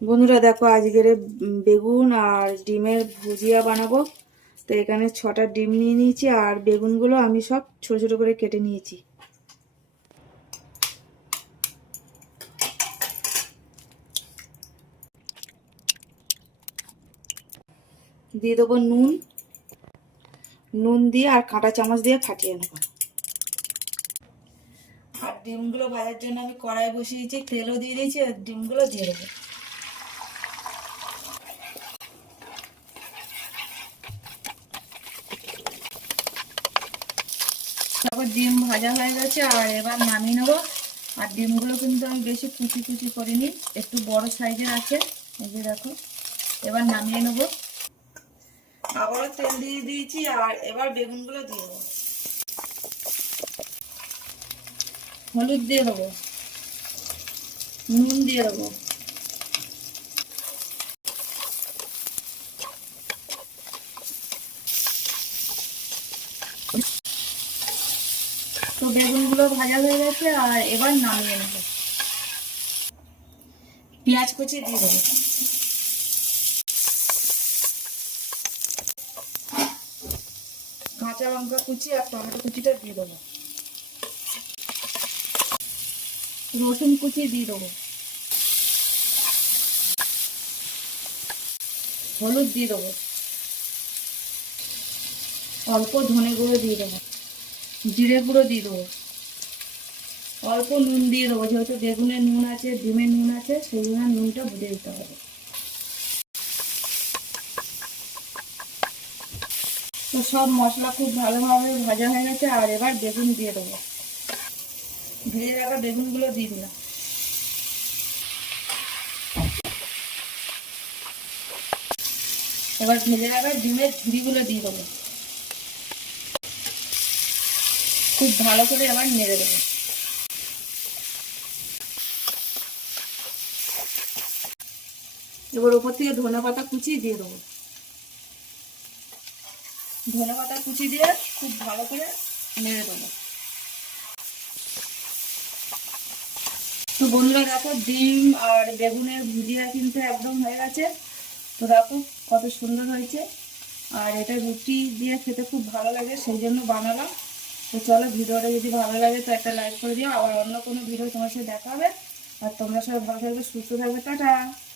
বন্ধুরা দেখো আজকের বেগুন আর ডিমের ভুজিয়া বানাবো। তো এখানে 6টা ডিম নিয়ে নিয়েছি আর বেগুনগুলো আমি সব ছোট ছোট করে কেটে নিয়েছি। দিয়ে দেবো নুন, নুন দিয়ে আর কাঁটা চামচ দিয়ে ফাটিয়ে নেবো। আর ডিমগুলো ভাজার জন্য আমি কড়াই বসিয়েছি, তেলও দিয়ে দিয়েছি আর ডিমগুলো দিয়ে দেবো। তারপর ডিম ভাজা হয়ে গেছে আর এবার নামিয়ে নেবো। আর ডিমগুলো কিন্তু আমি বেশি কুচি কুচি করিনি, একটু বড় সাইজের আছে। এই যে দেখো, এবার নামিয়ে নেবো। আবারও তেল দিয়ে দিয়েছি আর এবার বেগুনগুলো দিয়ে দেবো। হলুদ দিয়ে দেবো, নুন দিয়ে দেবো। তো বেগুনগুলো ভাজা হয়ে গেছে আর এবার নামিয়ে নেব। পেঁয়াজ কুচি দিয়ে দেবো, কাঁচা লঙ্কা কুচি আর টমেটো কুচিটা দিয়ে দেবো, রসুন কুচি দিয়ে দেবো, হলুদ দিয়ে দেবো, অল্প ধনে গুঁড়ো দিয়ে দেবো, জিরে গুঁড়ো দিয়ে দেবো, অল্প নুন দিয়ে দেবো। যেহেতু বেগুনে নুন আছে, ডিমে নুন আছে, সেই জন্য নুনটা বুঝে দিতে হবে। তো সব মশলা খুব ভালোভাবে ভাজা হয়ে গেছে আর এবার বেগুন দিয়ে দেবো। ভেজে রাখা বেগুনগুলো দিয়ে দিলাম। এবার ভেজে রাখা ডিমের ঝুড়িগুলো দিয়ে দেবো। খুব ভালো করে আবার নেড়ে দেবো। এবার উপর থেকে ধনেপাতা কুচি দিয়ে দেবো। ধনেপাতা কুচি দিয়ে খুব ভালো করে নেড়ে দেবো। তো বন্ধুরা দেখো, ডিম আর বেগুনের ভুজিয়া কিন্তু একদম হয়ে গেছে। তো দেখো কত সুন্দর হয়েছে, আর এটা রুটি দিয়ে খেতে খুব ভালো লাগে, সেই জন্য বানালাম। তো চলো, ভিডিওটা যদি ভালো লাগে তো একটা লাইক করে দিও। আবার অন্য কোনো ভিডিও তোমার সাথে দেখা হবে। আর তোমরা সবাই ভালো থাকবে, সুস্থ থাকবে, টাটা।